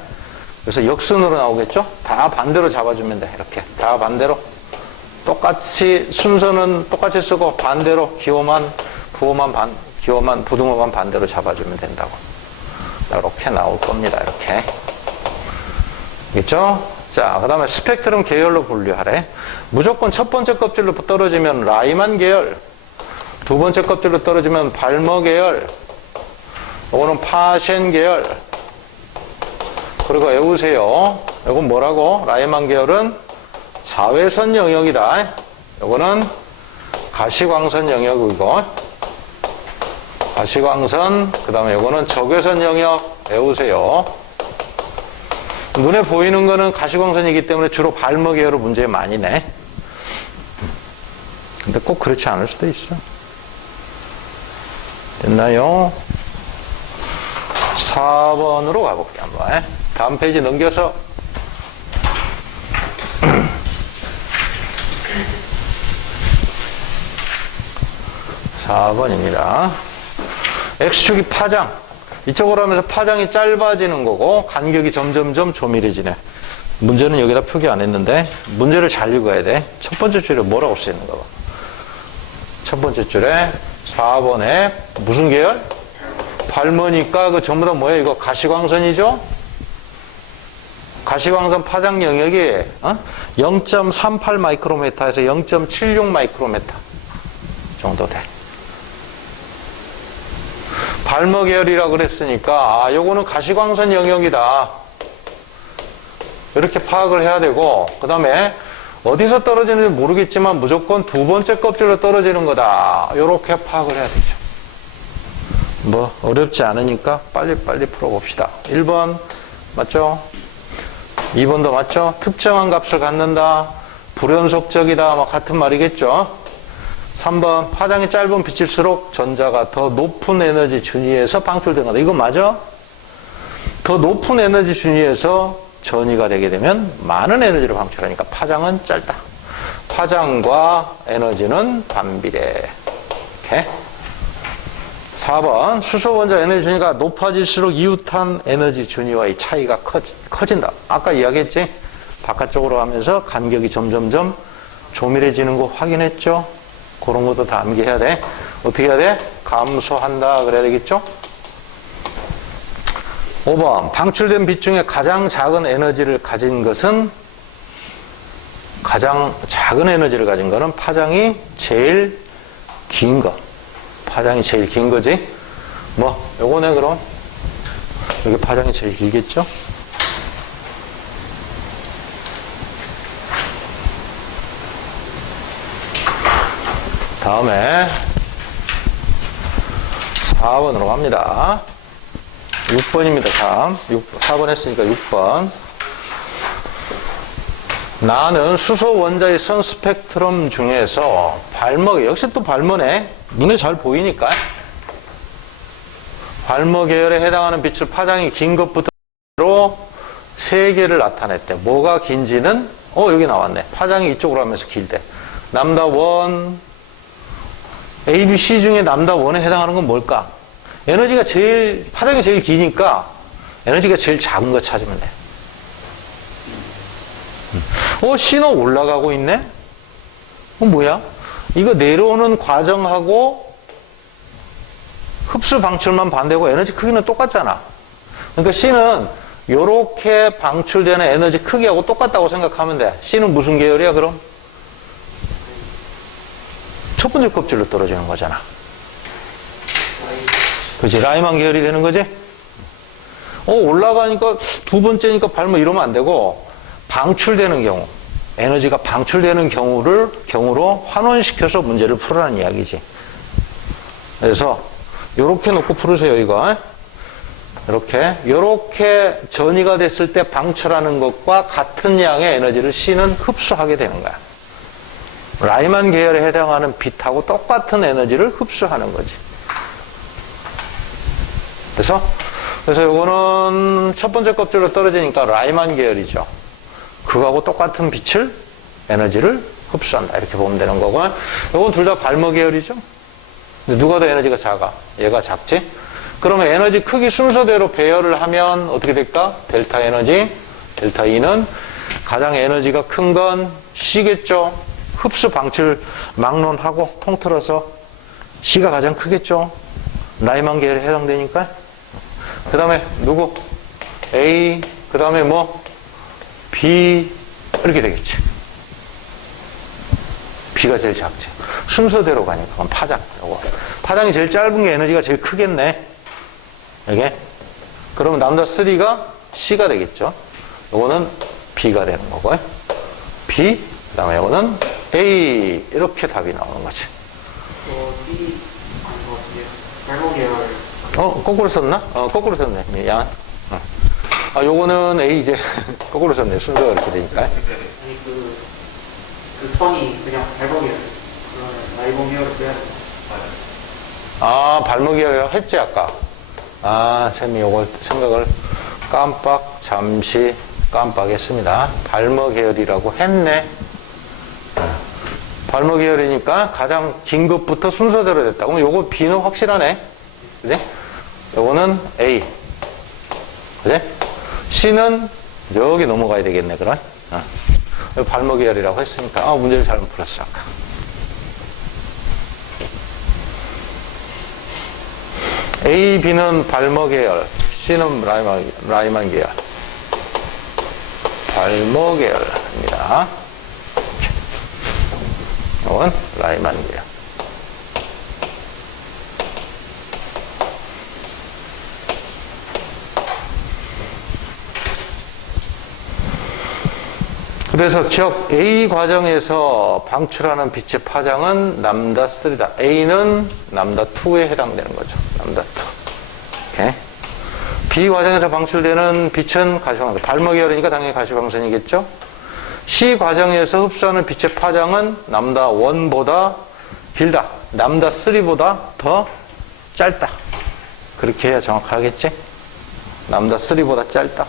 그래서 역순으로 나오겠죠? 다 반대로 잡아주면 돼, 이렇게. 다 반대로. 똑같이, 순서는 똑같이 쓰고, 반대로, 부등호만 반대로 잡아주면 된다고. 이렇게 나올 겁니다, 이렇게. 알겠죠? 자, 그 다음에 스펙트럼 계열로 분류하래. 무조건 첫 번째 껍질로 떨어지면 라이만 계열, 두 번째 껍질로 떨어지면 발머 계열, 이거는 파셴 계열. 그리고 외우세요. 이건 뭐라고? 라이만 계열은 자외선 영역이다. 이거는 가시광선 영역이고, 가시광선, 그 다음에 이거는 적외선 영역. 외우세요. 눈에 보이는 거는 가시광선이기 때문에 주로 발머 계열로 문제 많이 내. 근데 꼭 그렇지 않을 수도 있어. 됐나요? 4번으로 가볼게, 한번. 다음 페이지 넘겨서. 4번입니다. X축이 파장. 이쪽으로 하면서 파장이 짧아지는 거고 간격이 점점점 조밀해지네. 문제는 여기다 표기 안 했는데 문제를 잘 읽어야 돼. 첫 번째 줄에 뭐라고 쓰였는가 봐. 첫 번째 줄에 4번에 무슨 계열? 발머니까 그 전부 다 뭐야? 이거 가시광선이죠? 가시광선 파장 영역이 0.38 마이크로메타에서 0.76 마이크로메타 정도 돼. 발머 계열이라고 그랬으니까 요거는 가시광선 영역이다. 이렇게 파악을 해야 되고, 그 다음에 어디서 떨어지는지 모르겠지만 무조건 두 번째 껍질로 떨어지는 거다. 이렇게 파악을 해야 되죠. 뭐 어렵지 않으니까 빨리빨리 풀어봅시다. 1번 맞죠? 2번도 맞죠? 특정한 값을 갖는다. 불연속적이다. 뭐 같은 말이겠죠? 3번 파장이 짧은 빛일수록 전자가 더 높은 에너지 준위에서 방출된다. 이거 맞아? 더 높은 에너지 준위에서 전이가 되게 되면 많은 에너지를 방출하니까 파장은 짧다. 파장과 에너지는 반비례. 이렇게. 4번 수소 원자 에너지 준위가 높아질수록 이웃한 에너지 준위와의 차이가 커진다. 아까 이야기했지? 바깥쪽으로 가면서 간격이 점점점 조밀해지는 거 확인했죠? 그런 것도 다 암기해야 돼. 어떻게 해야 돼? 감소한다 그래야 되겠죠? 5번 방출된 빛 중에 가장 작은 에너지를 가진 것은 가장 작은 에너지를 가진 거는 파장이 제일 긴 거. 파장이 제일 긴 거지. 뭐 요거네 그럼. 여기 파장이 제일 길겠죠. 다음에 4번으로 갑니다. 6번입니다. 4번 했으니까 6번. 나는 수소 원자의 선 스펙트럼 중에서 발머, 역시 또 발머네. 눈에 잘 보이니까. 발머 계열에 해당하는 빛을 파장이 긴 것부터로 3개를 나타냈대. 뭐가 긴지는, 여기 나왔네. 파장이 이쪽으로 하면서 길대. 남다 1, A, B, C 중에 남다 1에 해당하는 건 뭘까? 에너지가 파장이 제일 기니까 에너지가 제일 작은 거 찾으면 돼. C는 올라가고 있네? 뭐야? 이거 내려오는 과정하고 흡수 방출만 반대고 에너지 크기는 똑같잖아. 그러니까 C는 요렇게 방출되는 에너지 크기하고 똑같다고 생각하면 돼. C는 무슨 계열이야, 그럼? 첫 번째 껍질로 떨어지는 거잖아. 그치? 라이만 계열이 되는 거지? 올라가니까 두 번째니까 발목 이러면 안 되고, 방출되는 경우, 에너지가 방출되는 경우로 환원시켜서 문제를 풀으라는 이야기지. 그래서, 요렇게 놓고 풀으세요, 이거. 요렇게 전이가 됐을 때 방출하는 것과 같은 양의 에너지를 C는 흡수하게 되는 거야. 라이만 계열에 해당하는 빛하고 똑같은 에너지를 흡수하는 거지. 그래서 요거는 첫 번째 껍질로 떨어지니까 라이만 계열이죠. 그거하고 똑같은 빛을, 에너지를 흡수한다. 이렇게 보면 되는 거고. 요건 둘 다 발머 계열이죠. 근데 누가 더 에너지가 작아? 얘가 작지? 그러면 에너지 크기 순서대로 배열을 하면 어떻게 될까? 델타 에너지, 델타 E는 가장 에너지가 큰 건 C겠죠? 흡수 방출 막론하고 통틀어서 C가 가장 크겠죠? 라이만 계열에 해당되니까. 그 다음에 누구? A, 그 다음에 뭐? B, 이렇게 되겠지. B가 제일 작지. 순서대로 가니까. 그건 파장. 요거. 파장이 제일 짧은 게 에너지가 제일 크겠네. 이게. 그러면 남자 3가 C가 되겠죠. 요거는 B가 되는 거고. B, 그 다음에 요거는 A. 이렇게 답이 나오는 거지. B, 발목 계열. 거꾸로 썼나? 거꾸로 썼네. 미안. 요거는 A 이제 거꾸로 썼네. 순서가 이렇게 되니까. 아니, 그 선이 그냥 발목 계열. 그러면 라이본 계열을 빼야 돼. 발목 계열 했지, 아까. 쌤이 요걸 생각을 잠시 깜빡했습니다. 발목 계열이라고 했네. 발목 계열이니까 가장 긴 것부터 순서대로 됐다. 그럼 요거 B는 확실하네. 그지? 요거는 A. 그지? C는 여기 넘어가야 되겠네, 그럼. 발목 계열이라고 했으니까. 문제를 잘못 풀었어, 아까. A, B는 발목 계열. C는 라이만 계열. 발목 계열입니다. 이건 라이만 계열. 그래서 기억 A 과정에서 방출하는 빛의 파장은 남다 3다. A는 남다 2에 해당되는 거죠. 남다 2. 오케이. B 과정에서 방출되는 빛은 가시광선. 발목 계열이니까 당연히 가시광선이겠죠. C 과정에서 흡수하는 빛의 파장은 남다 1보다 길다. 남다 3보다 더 짧다. 그렇게 해야 정확하겠지? 남다 3보다 짧다.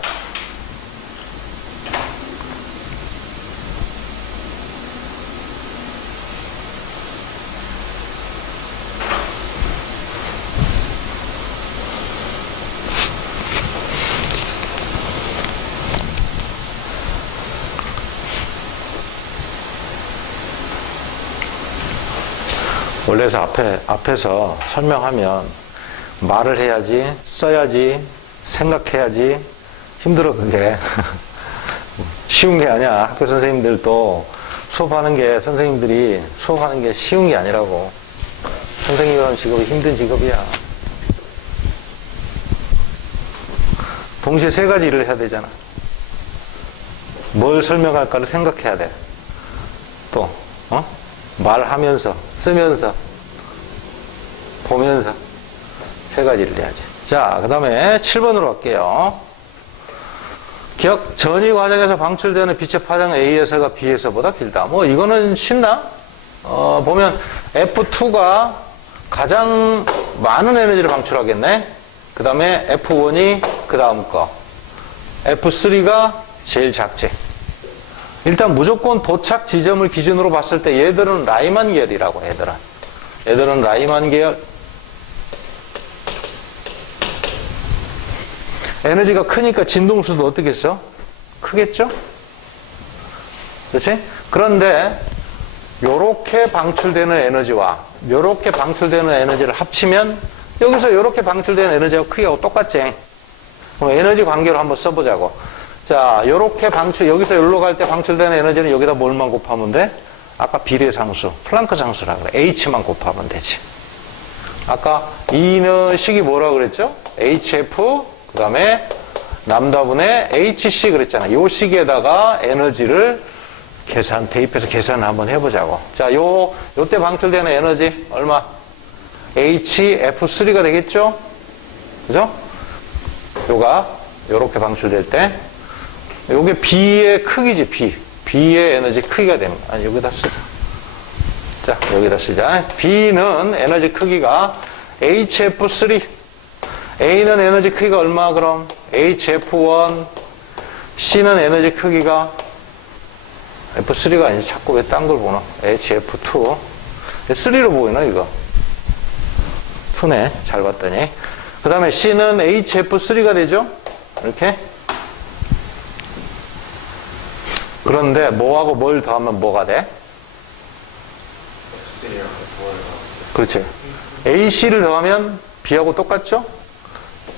원래서 앞에서 설명하면 말을 해야지, 써야지, 생각해야지. 힘들어, 그게. 쉬운 게 아니야. 학교 선생님들도 선생님들이 수업하는 게 쉬운 게 아니라고. 선생님이라는 직업이 힘든 직업이야. 동시에 세 가지 일을 해야 되잖아. 뭘 설명할까를 생각해야 돼. 또, 말하면서, 쓰면서, 보면서. 세 가지 일을 해야지. 자, 그 다음에 7번으로 갈게요. 기억, 전이 과정에서 방출되는 빛의 파장 A에서가 B에서보다 길다. 뭐, 이거는 쉽나? 보면 F2가 가장 많은 에너지를 방출하겠네. 그 다음에 F1이 그 다음 거. F3가 제일 작지. 일단 무조건 도착 지점을 기준으로 봤을 때 얘들은 라이만 계열이라고, 얘들은 라이만 계열. 에너지가 크니까 진동수도 어떻게 써? 크겠죠? 그렇지? 그런데 요렇게 방출되는 에너지와 요렇게 방출되는 에너지를 합치면 여기서 요렇게 방출되는 에너지가 크기하고 똑같지? 그럼 에너지 관계로 한번 써보자고. 자, 요렇게 여기서 여기로 갈 때 방출되는 에너지는 여기다 뭘만 곱하면 돼? 아까 비례상수, 플랑크 상수라 그래. H만 곱하면 되지. 아까 이는 식이 뭐라 그랬죠? HF, 그 다음에 람다분의 HC 그랬잖아. 요 식에다가 에너지를 대입해서 계산을 한번 해보자고. 자, 요때 방출되는 에너지 얼마? HF3가 되겠죠? 그죠? 요가 요렇게 방출될 때 요게 B의 크기지, B의 에너지 크기가 되는 거야. 아니, 여기다 쓰자. 자, 여기다 쓰자. B는 에너지 크기가 HF3. A는 에너지 크기가 얼마 그럼? HF1. C는 에너지 크기가 F3가 아니지. 자꾸 왜 딴 걸 보나? HF2. 3로 보이나, 이거? 2네. 잘 봤더니. 그 다음에 C는 HF3가 되죠? 이렇게. 그런데 뭐하고 뭘 더하면 뭐가 돼? 그렇지. AC를 더하면 B하고 똑같죠?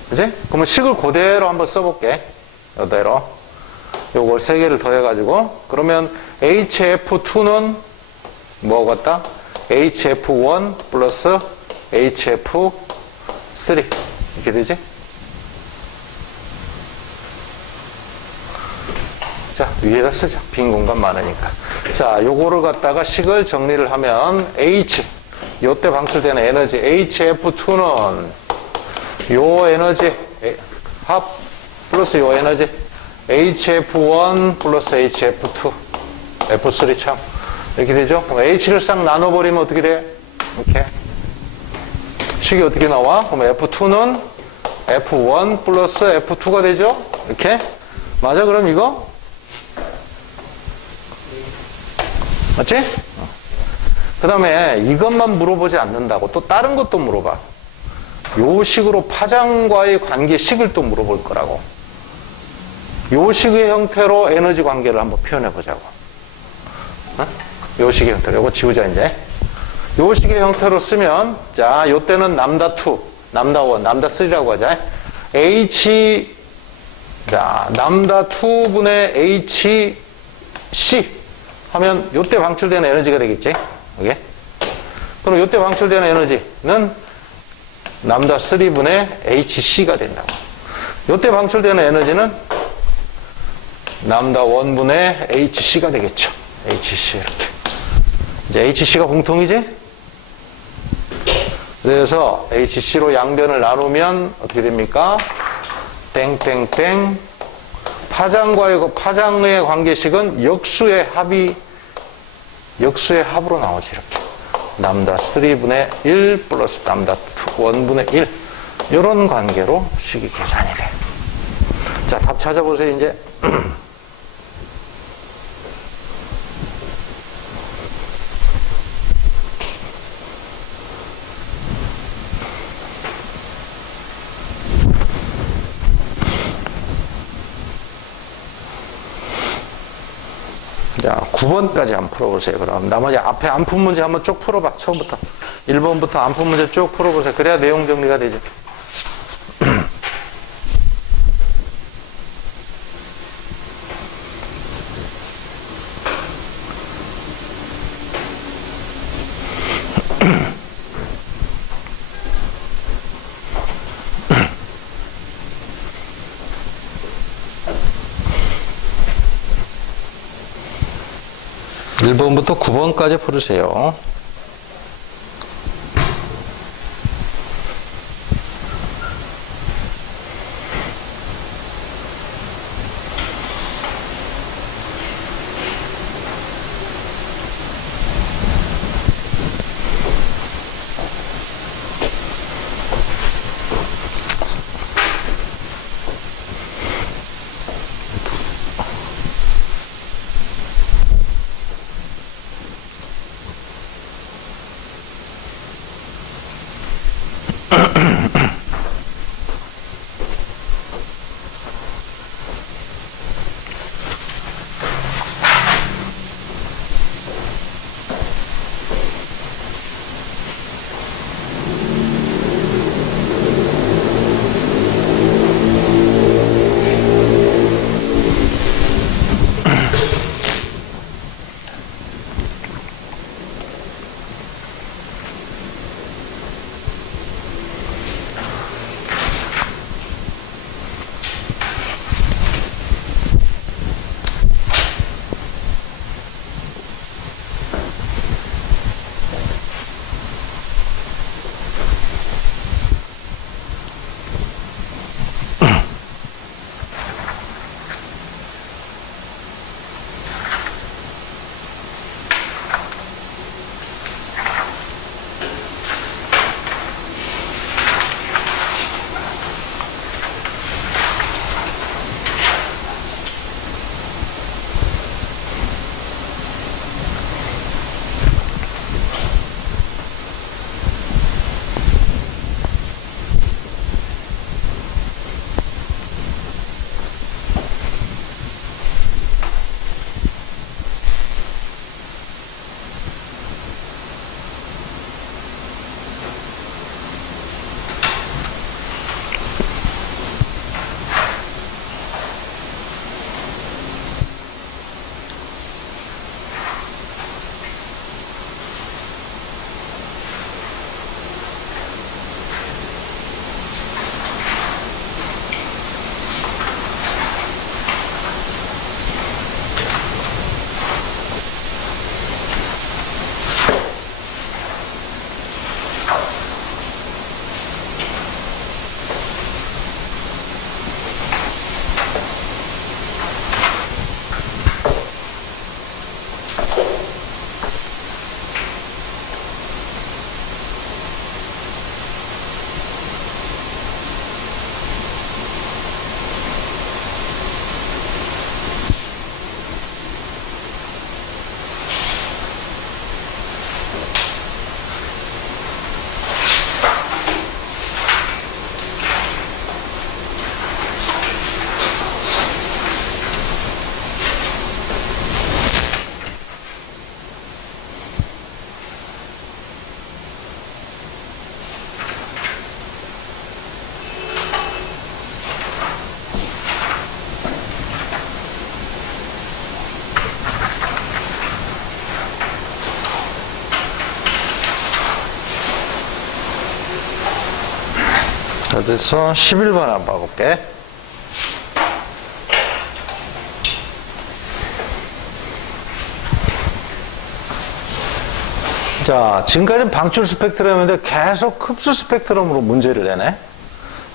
그치? 그러면 식을 그대로 한번 써볼게. 이대로. 요걸 세 개를 더해가지고. 그러면 HF2는 뭐 같다? HF1 플러스 HF3. 이렇게 되지? 자, 위에다 쓰자. 빈 공간 많으니까. 자, 요거를 갖다가 식을 정리를 하면 요때 방출되는 에너지 HF2는 요 에너지 합 플러스 요 에너지 HF1 플러스 HF2 F3 참 이렇게 되죠? 그럼 H를 싹 나눠버리면 어떻게 돼? 이렇게 식이 어떻게 나와? 그럼 F2는 F1 플러스 F2가 되죠? 이렇게 맞아? 그럼 이거? 맞지? 그 다음에 이것만 물어보지 않는다고 또 다른 것도 물어봐. 요 식으로 파장과의 관계식을 또 물어볼 거라고. 요 식의 형태로 에너지 관계를 한번 표현해 보자고. 요 식의 형태로. 요거 지우자, 이제. 요 식의 형태로 쓰면, 자, 요 때는 람다2, 람다1, 람다3라고 하자. 자, 람다2분의 HC 하면 요 때 방출되는 에너지가 되겠지? 이게. 그럼 요 때 방출되는 에너지는 람다3분의 HC가 된다고. 요 때 방출되는 에너지는 람다1분의 HC가 되겠죠. HC 이렇게. 이제 HC가 공통이지? 그래서 HC로 양변을 나누면 어떻게 됩니까? 땡땡땡. 파장의 관계식은 역수의 합으로 나오지, 이렇게. 람다3분의 1 플러스 람다1분의 1. 이런 관계로 식이 계산이 돼. 자, 답 찾아보세요, 이제. 자, 9번까지 한번 풀어보세요. 그럼 나머지 앞에 안 푼 문제 한번 쭉 풀어봐. 처음부터. 1번부터 안푼 문제 쭉 풀어보세요. 그래야 내용 정리가 되죠. (1) 번부터 (9) 번까지 풀으세요. 그래서 11번 한번 봐볼게. 자, 지금까지는 방출 스펙트럼인데 계속 흡수 스펙트럼으로 문제를 내네.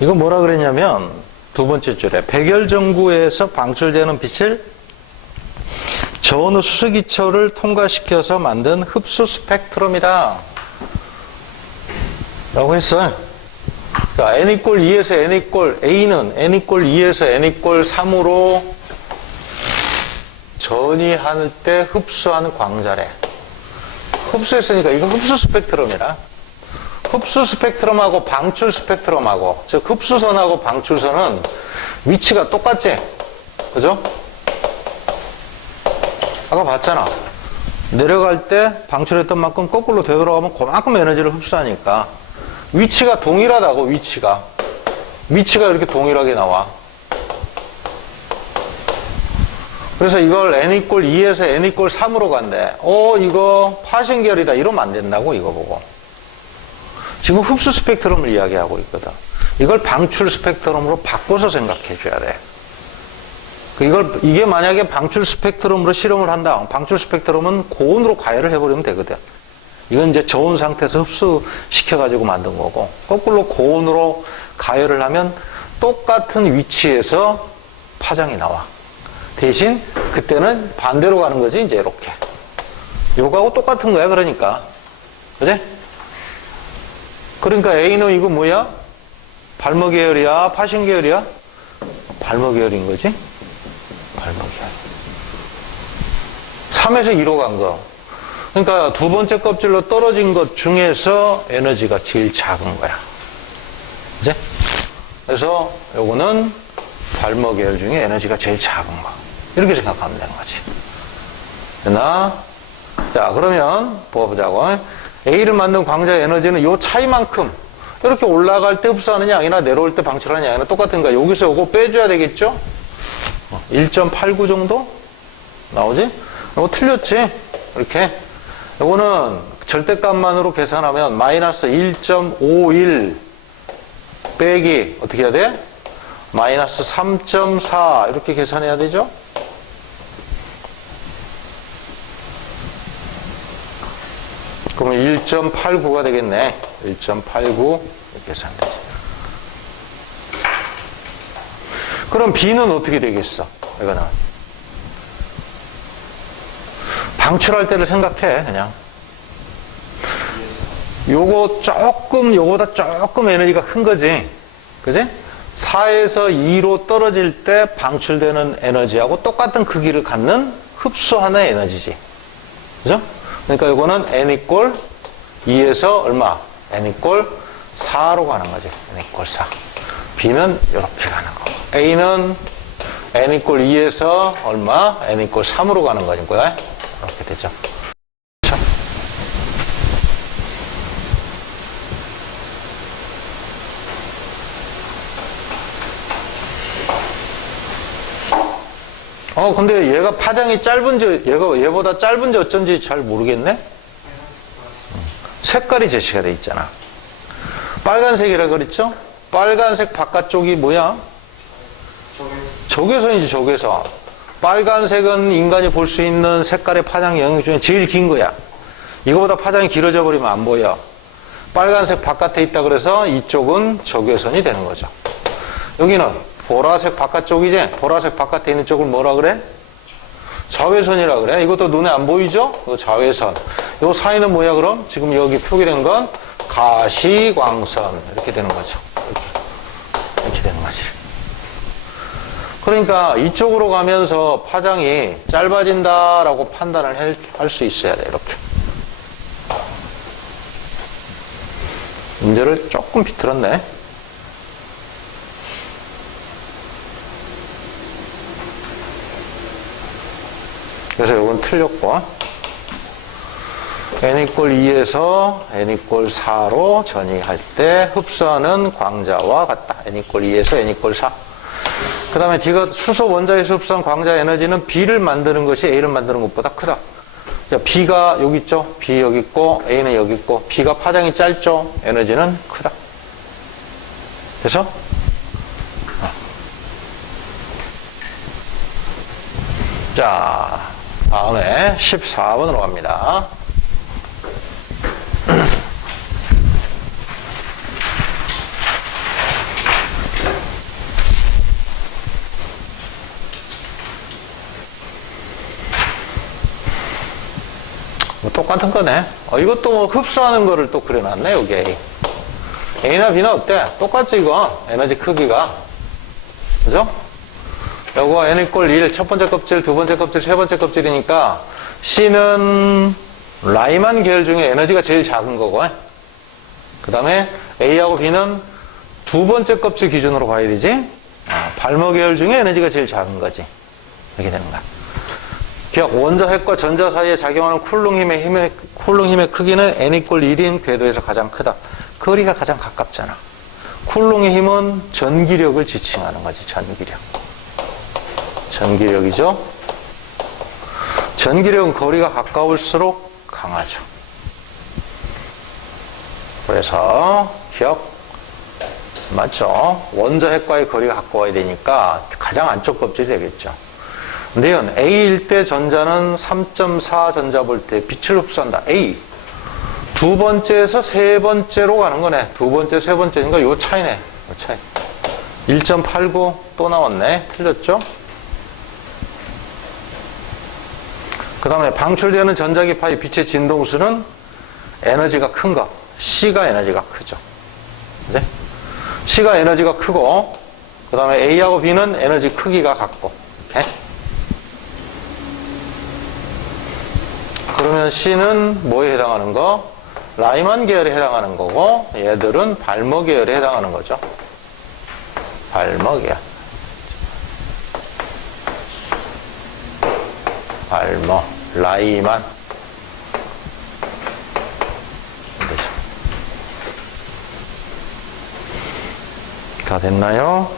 이거 뭐라 그랬냐면 두 번째 줄에 백열전구에서 방출되는 빛을 저온의 수소기초를 통과시켜서 만든 흡수 스펙트럼이다 라고 했어요. 그러니까 n=2에서 A는 n=2에서 n=3으로 전이할 때 흡수하는 광자래. 흡수했으니까 이거 흡수 스펙트럼이라. 흡수 스펙트럼하고 방출 스펙트럼하고, 즉 흡수선하고 방출선은 위치가 똑같지? 그죠? 아까 봤잖아. 내려갈 때 방출했던 만큼 거꾸로 되돌아가면 그만큼 에너지를 흡수하니까 위치가 동일하다고. 위치가 이렇게 동일하게 나와. 그래서 이걸 n=2에서 n=3으로 간대. 이거 파신 계열이다 이러면 안 된다고. 이거 보고 지금 흡수 스펙트럼을 이야기하고 있거든. 이걸 방출 스펙트럼으로 바꿔서 생각해 줘야 돼. 이게 만약에 방출 스펙트럼으로 실험을 한다. 방출 스펙트럼은 고온으로 가열을 해버리면 되거든. 이건 이제 저온 상태에서 흡수시켜가지고 만든 거고, 거꾸로 고온으로 가열을 하면 똑같은 위치에서 파장이 나와. 대신 그때는 반대로 가는 거지. 이제 이렇게. 요거하고 똑같은 거야. 그러니까. 그지? 그러니까 A는 이거 뭐야? 발모 계열이야? 파신 계열이야? 발모 계열인 거지? 발모 계열. 3에서 2로 간 거. 그러니까 두 번째 껍질로 떨어진 것 중에서 에너지가 제일 작은 거야. 그지? 그래서 요거는 발모 계열 중에 에너지가 제일 작은 거. 이렇게 생각하면 되는 거지. 됐나? 자, 그러면 보자고. A를 만든 광자의 에너지는 요 차이만큼 이렇게 올라갈 때 흡수하는 양이나 내려올 때 방출하는 양이나 똑같은 거야. 여기서 요거 빼줘야 되겠죠? 1.89 정도 나오지? 이거 틀렸지? 이렇게. 요거는 절대값만으로 계산하면 마이너스 1.51 빼기 어떻게 해야 돼? 마이너스 3.4 이렇게 계산해야 되죠? 그러면 1.89가 되겠네. 1.89 이렇게 계산되지. 그럼 B는 어떻게 되겠어? 이거는 방출할 때를 생각해. 그냥 요거보다 조금 에너지가 큰 거지. 그지? 4에서 2로 떨어질 때 방출되는 에너지하고 똑같은 크기를 갖는 흡수하는 에너지지. 그죠? 그러니까 이거는 n=2에서 얼마? n=4로 가는 거지. n=4. B는 이렇게 가는 거. A는 n=2에서 얼마? n=3으로 가는 거니까 이렇게 되죠. 근데 얘가 파장이 짧은지, 얘보다 짧은지 어쩐지 잘 모르겠네? 색깔이 제시가 돼 있잖아. 빨간색이라 그랬죠? 빨간색 바깥쪽이 뭐야? 적외선이지, 적외선. 빨간색은 인간이 볼 수 있는 색깔의 파장 영역 중에 제일 긴 거야. 이거보다 파장이 길어져 버리면 안 보여. 빨간색 바깥에 있다 그래서 이쪽은 적외선이 되는 거죠. 여기는 보라색 바깥쪽이지? 보라색 바깥에 있는 쪽을 뭐라 그래? 자외선이라 그래. 이것도 눈에 안 보이죠? 이거 자외선. 요 사이는 뭐야 그럼? 지금 여기 표기된 건 가시광선. 이렇게 되는 거죠. 이렇게 되는 거지. 그러니까 이쪽으로 가면서 파장이 짧아진다라고 판단을 할 수 있어야 돼. 이렇게. 문제를 조금 비틀었네. 그래서 이건 틀렸고, n=2에서 n=4로 전이할 때 흡수하는 광자와 같다. n=2에서 n=4. 그 다음에 D가 수소 원자에서 흡수한 광자 에너지는 B를 만드는 것이 A를 만드는 것보다 크다. B가 여기 있죠? B 여기 있고 A는 여기 있고 B가 파장이 짧죠? 에너지는 크다. 그래서 자, 다음에 14번으로 갑니다. 뭐 똑같은 거네. 이것도 뭐 흡수하는 거를 또 그려놨네, 여기 A. A나 B나 어때? 똑같지, 이거? 에너지 크기가. 그죠? 요거 n=1, 첫 번째 껍질, 두 번째 껍질, 세 번째 껍질이니까 C는 라이만 계열 중에 에너지가 제일 작은 거고, 그 다음에 A하고 B는 두 번째 껍질 기준으로 봐야 되지? 발모 계열 중에 에너지가 제일 작은 거지. 이렇게 되는 거야. 기억, 원자 핵과 전자 사이에 작용하는 쿨롱 힘의 크기는 n = 1인 궤도에서 가장 크다. 거리가 가장 가깝잖아. 쿨롱의 힘은 전기력을 지칭하는 거지. 전기력이죠. 전기력은 거리가 가까울수록 강하죠. 그래서 기억 맞죠? 원자 핵과의 거리가 가까워야 되니까 가장 안쪽 껍질이 되겠죠. 근데요, A일 때 전자는 3.4 전자볼트의 빛을 흡수한다. A. 두 번째에서 세 번째로 가는 거네. 두 번째, 세 번째니까 요 차이네. 요 차이. 1.89 또 나왔네. 틀렸죠? 그 다음에 방출되는 전자기파의 빛의 진동수는 에너지가 큰 거. C가 에너지가 크죠. 네? C가 에너지가 크고, 그 다음에 A하고 B는 에너지 크기가 같고. 이렇게. 그러면 C는 뭐에 해당하는 거? 라이만 계열에 해당하는 거고, 얘들은 발머 계열에 해당하는 거죠. 발머 계열. 발머, 라이만. 다 됐나요?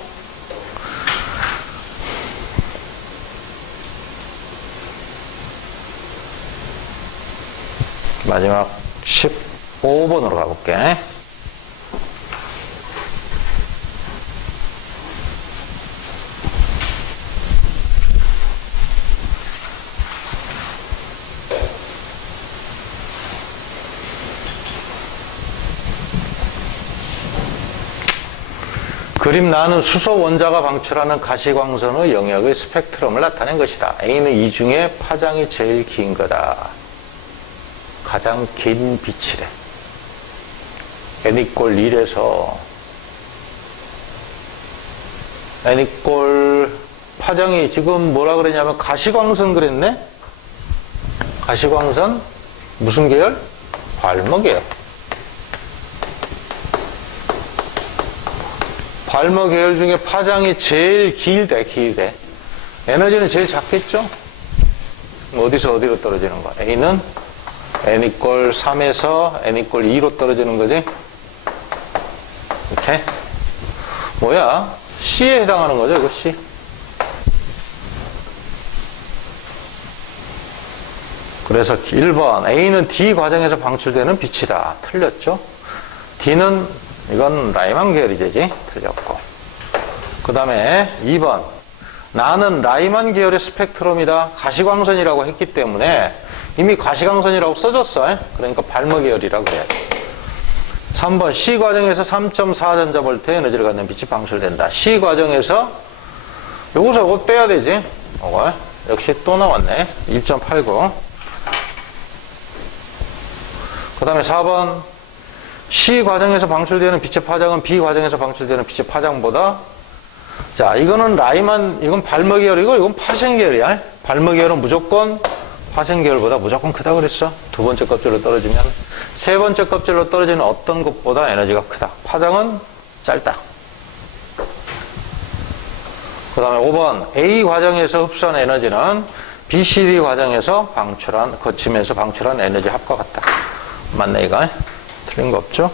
마지막 15번으로 가볼게. 그림 나는 수소 원자가 방출하는 가시광선의 영역의 스펙트럼을 나타낸 것이다. A는 이 중에 파장이 제일 긴 거다. 가장 긴 빛이래. n = 1에서 n = 파장이 지금 뭐라 그랬냐면 가시광선 그랬네? 가시광선 무슨 계열? 발머 계열. 발머 계열 중에 파장이 제일 길대. 에너지는 제일 작겠죠? 어디서 어디로 떨어지는 거야? A는 n = 3에서 n = 2로 떨어지는 거지? 이렇게. 뭐야? C에 해당하는 거죠, 이거 C. 그래서 1번. A는 D 과정에서 방출되는 빛이다. 틀렸죠? D는 이건 라이만 계열이 되지? 틀렸고. 그 다음에 2번. 나는 라이만 계열의 스펙트럼이다. 가시광선이라고 했기 때문에 이미 가시광선이라고 써줬어. 그러니까 발머 계열이라고 그래야 돼. 3번. C 과정에서 3.4 전자볼트의 에너지를 갖는 빛이 방출된다. C 과정에서 요거서 요거 빼야 되지? 이거 역시 또 나왔네. 1.89. 그 다음에 4번. C 과정에서 방출되는 빛의 파장은 B 과정에서 방출되는 빛의 파장보다, 자, 이거는 라이만, 이건 발머 계열이고, 이건 파생 계열이야. 발머 계열은 무조건 파생 계열보다 무조건 크다 그랬어. 두 번째 껍질로 떨어지면. 세 번째 껍질로 떨어지는 어떤 것보다 에너지가 크다. 파장은 짧다. 그 다음에 5번. A 과정에서 흡수한 에너지는 B, C, D 과정에서 거치면서 방출한 에너지 합과 같다. 맞네, 이거? 틀린 거 없죠?